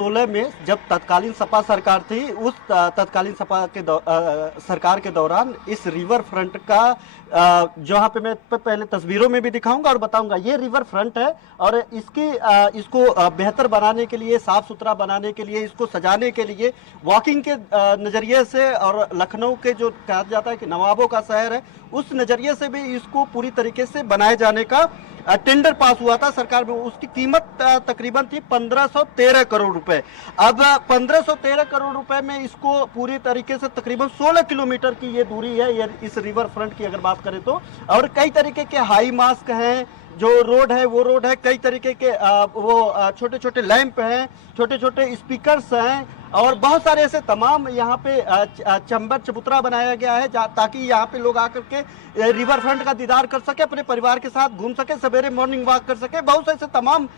2016 में जब तत्कालीन सपा सरकार थी, उस तत्कालीन सपा के सरकार के दौरान इस रिवर फ्रंट का जहाँ पे मैं पहले तस्वीरों में भी दिखाऊंगा और बताऊंगा, ये रिवर फ्रंट है और इसको बेहतर बनाने के लिए, साफ सुथरा बनाने के लिए, इसको सजाने के लिए, वॉकिंग के नजरिए से और लखनऊ के जो कहा जाता है कि नवाबों का शहर है, उस नजरिए से भी इसको पूरी तरीके से बनाए जाने का टेंडर पास हुआ था सरकार में। उसकी कीमत तकरीबन थी 1513 करोड़ रुपए। अब 1513 करोड़ रुपए में इसको पूरी तरीके से तकरीबन 16 किलोमीटर की ये दूरी है, ये इस रिवर फ्रंट की अगर बात करें तो, और कई तरीके के हाई मास्क हैं, जो रोड है वो रोड है, कई तरीके के वो छोटे छोटे लैंप हैं, छोटे छोटे स्पीकर्स हैं और बहुत सारे ऐसे तमाम यहाँ पे चंबर चबूतरा बनाया गया है ताकि यहाँ पे लोग आकर के रिवर फ्रंट का दीदार कर सके, अपने परिवार के साथ घूम सके, सवेरे मॉर्निंग वॉक कर सके। बहुत से ऐसे तमाम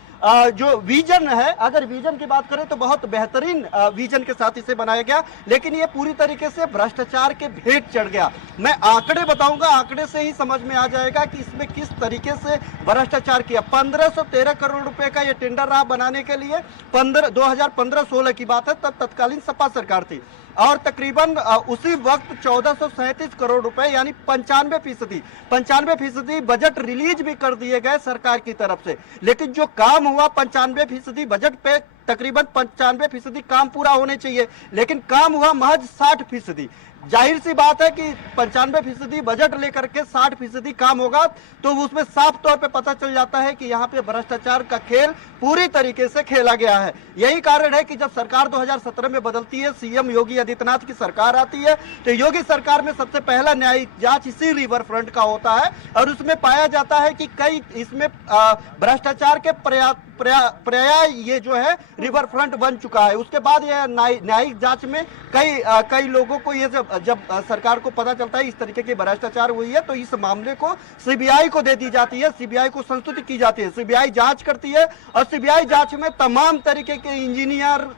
जो विजन है, अगर विजन की बात करें तो बहुत बेहतरीन विजन के साथ इसे बनाया गया, लेकिन ये पूरी तरीके से भ्रष्टाचार के भेंट चढ़ गया। मैं आंकड़े बताऊंगा, आंकड़े से ही समझ में आ जाएगा कि इसमें किस तरीके से भ्रष्टाचार किया। 1513 करोड़ रुपए का ये टेंडर रहा बनाने के लिए। 2015-16 की बात है, तब तत्कालीन सपा सरकार थी और तकरीबन उसी वक्त 1437 करोड़ रुपए यानी 95% बजट रिलीज भी कर दिए गए सरकार की तरफ से। लेकिन जो काम हुआ 95% बजट पे, तकरीबन 95% काम पूरा होने चाहिए, लेकिन काम हुआ महज 60%। जाहिर सी बात है कि 95% बजट लेकर के 60% काम होगा तो उसमें साफ तौर पे पता चल जाता है कि यहाँ पे भ्रष्टाचार का खेल पूरी तरीके से खेला गया है। यही कारण है कि जब सरकार 2017 में बदलती है, सीएम योगी आदित्यनाथ की सरकार आती है, तो योगी सरकार में सबसे पहला न्यायिक जांच इसी रिवर फ्रंट का होता है और उसमें पाया जाता है कि कई इसमें भ्रष्टाचार के पर्याय ये जो है रिवर फ्रंट बन चुका है। उसके बाद यह न्यायिक जांच में कई लोगों को ये जब सरकार को पता चलता है इस तरीके की भ्रष्टाचार हुई है, तो इस मामले को सीबीआई को दे दी जाती है, सीबीआई को संस्तुति की जाती है, सीबीआई जांच करती है और सीबीआई जांच में तमाम तरीके के इंजीनियर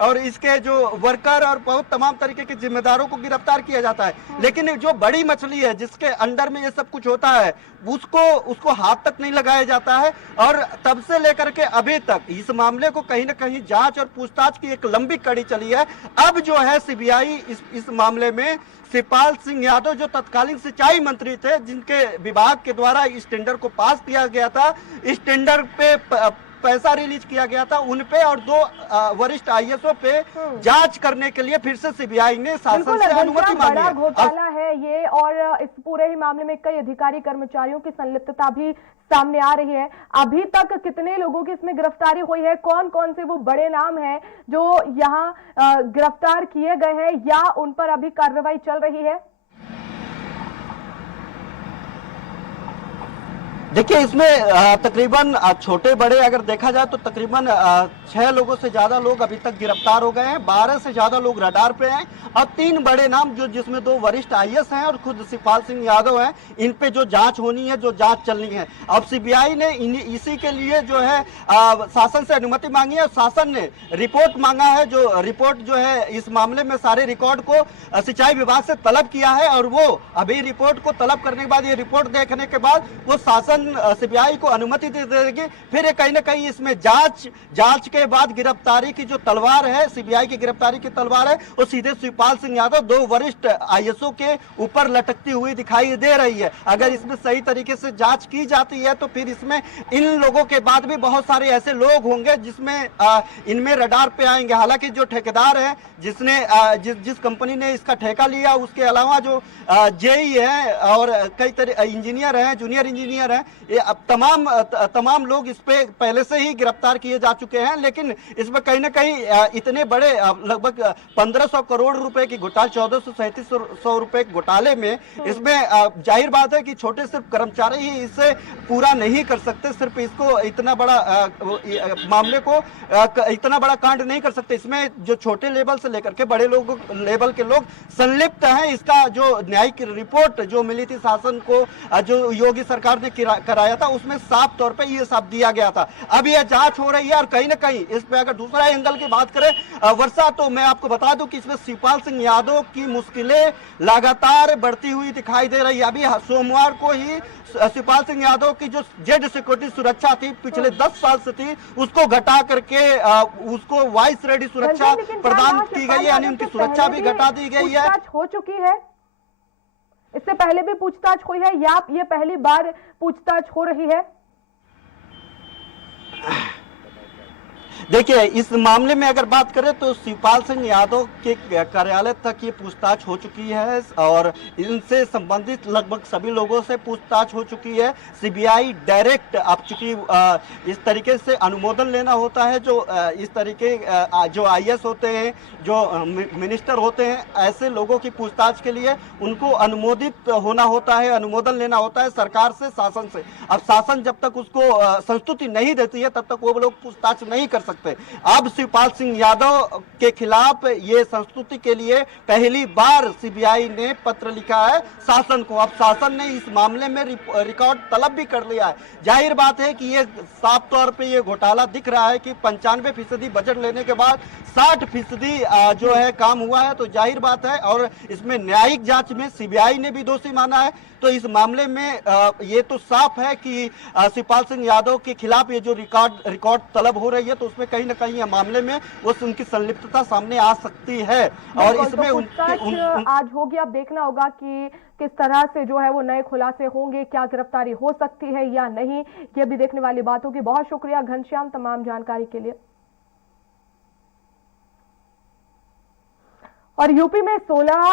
और इसके जो वर्कर और बहुत तमाम तरीके के जिम्मेदारों को गिरफ्तार किया जाता है। लेकिन जो बड़ी मछली है जिसके अंडर में ये सब कुछ होता है, उसको हाथ तक नहीं लगाया जाता है और तब से लेकर के अभी तक इस मामले को कहीं ना कहीं जांच और पूछताछ की एक लंबी कड़ी चली है। अब जो है सीबीआई इस मामले में शिवपाल सिंह यादव जो तत्कालीन सिंचाई मंत्री थे, जिनके विभाग के द्वारा इस टेंडर को पास किया गया था, इस टेंडर पे पैसा रिलीज किया गया था, उन पे और 2 वरिष्ठ आईएसओ पे जांच करने के लिए फिर से सीबीआई ने शासन से अनुमति मांगी है। घोटाला है ये और इस पूरे ही मामले में कई अधिकारी कर्मचारियों की संलिप्तता भी सामने आ रही है। अभी तक कितने लोगों की इसमें गिरफ्तारी हुई है? कौन कौन से वो बड़े नाम हैं जो यहाँ गिरफ्तार किए गए हैं या उन पर अभी कार्रवाई चल रही है? देखिए, इसमें तकरीबन छोटे बड़े अगर देखा जाए तो तकरीबन 6 लोगों से ज्यादा लोग अभी तक गिरफ्तार हो गए हैं, 12 से ज्यादा लोग रडार पे हैं और 3 बड़े नाम जिसमें 2 वरिष्ठ आईएएस हैं और खुद शिवपाल सिंह यादव हैं, इन पे जो जांच होनी है, जो जांच चलनी है। अब सीबीआई ने इसी के लिए जो है शासन से अनुमति मांगी है और शासन ने रिपोर्ट मांगा है। जो रिपोर्ट जो है इस मामले में सारे रिकॉर्ड को सिंचाई विभाग से तलब किया है और वो अभी रिपोर्ट को तलब करने के बाद, ये रिपोर्ट देखने के बाद वो शासन सीबीआई को अनुमति दे देगी। फिर कहीं ना कहीं इसमें जांच के बाद गिरफ्तारी की जो तलवार है, सीबीआई की गिरफ्तारी की तलवार है, वो सीधे शिवपाल सिंह यादव 2 वरिष्ठ आईएसओ के ऊपर लटकती हुई दिखाई दे रही है। अगर इसमें सही तरीके से जांच की जाती है तो फिर इसमें इन लोगों के बाद भी बहुत सारे ऐसे लोग होंगे जिसमें इनमें रडार पे आएंगे। हालांकि जो ठेकेदार है, जिसने जिस कंपनी ने इसका ठेका लिया, उसके अलावा जो जेई है और कई तरह इंजीनियर हैं, जूनियर इंजीनियर हैं, ये अब तमाम लोग इस पे पहले से ही गिरफ्तार किए जा चुके हैं। लेकिन इसमें कहीं ना कहीं इतने बड़े लगभग 1500 करोड़ रुपए की घोटाले, 1437 रुपए घोटाले में इसमें जाहिर बात है कि छोटे सिर्फ कर्मचारी ही इसे पूरा नहीं कर सकते, सिर्फ इसको इतना बड़ा मामले को इतना बड़ा कांड नहीं कर सकते। इसमें जो छोटे लेवल से लेकर के बड़े लेवल के लोग संलिप्त हैं। इसका जो न्यायिक रिपोर्ट जो मिली थी शासन को, जो योगी सरकार ने कराया था उसमें साफ तौर पे ये सब दिया गया था। अब ये जांच हो रही है और कहीं ना कहीं इस पे अगर दूसरा एंगल की बात करें वर्षा, तो मैं आपको बता दूं कि इसमें शिवपाल सिंह यादव की मुश्किलें लगातार बढ़ती हुई दिखाई दे रही है। अभी सोमवार को ही शिवपाल सिंह यादव की जो जेड सिक्योरिटी सुरक्षा थी पिछले 10 साल से थी, उसको घटा करके उसको वाइस रेडी सुरक्षा प्रदान की गई है, यानी उनकी सुरक्षा भी घटा दी गई है। हो चुकी है, इससे पहले भी पूछताछ हुई है या ये पहली बार पूछताछ हो रही है? देखिए, इस मामले में अगर बात करें तो शिवपाल सिंह यादव के कार्यालय तक ये पूछताछ हो चुकी है और इनसे संबंधित लगभग सभी लोगों से पूछताछ हो चुकी है। सीबीआई डायरेक्ट, अब चूंकि इस तरीके से अनुमोदन लेना होता है, जो इस तरीके जो आईएएस होते हैं, जो मिनिस्टर होते हैं, ऐसे लोगों की पूछताछ के लिए उनको अनुमोदित होना होता है, अनुमोदन लेना होता है सरकार से, शासन से। अब शासन जब तक उसको संस्तुति नहीं देती है तब तक वो लोग पूछताछ नहीं कर सकते। अब शिवपाल सिंह यादव के खिलाफ ये संस्तुति के लिए पहली बार सीबीआई ने पत्र लिखा है शासन को। अब शासन ने इस मामले में रिकॉर्ड तलब भी कर लिया है। जाहिर बात है कि ये साफ तौर पे ये घोटाला दिख रहा है कि 95% बजट लेने के बाद 60% जो है काम हुआ है, तो जाहिर बात है। और इसमें न्यायिक जांच में सीबीआई ने भी दोषी माना है, तो इस मामले में ये तो साफ है कि शिवपाल सिंह यादव के खिलाफ ये जो रिकॉर्ड तलब हो रही है, तो उसमें कहीं ना कहीं मामले में वो उनकी संलिप्तता सामने आ सकती है। और इसमें आज होगी, अब देखना होगा कि किस तरह से जो है वो नए खुलासे होंगे, क्या गिरफ्तारी हो सकती है या नहीं, ये भी देखने वाली बात होगी। बहुत शुक्रिया घनश्याम तमाम जानकारी के लिए। और यूपी में 16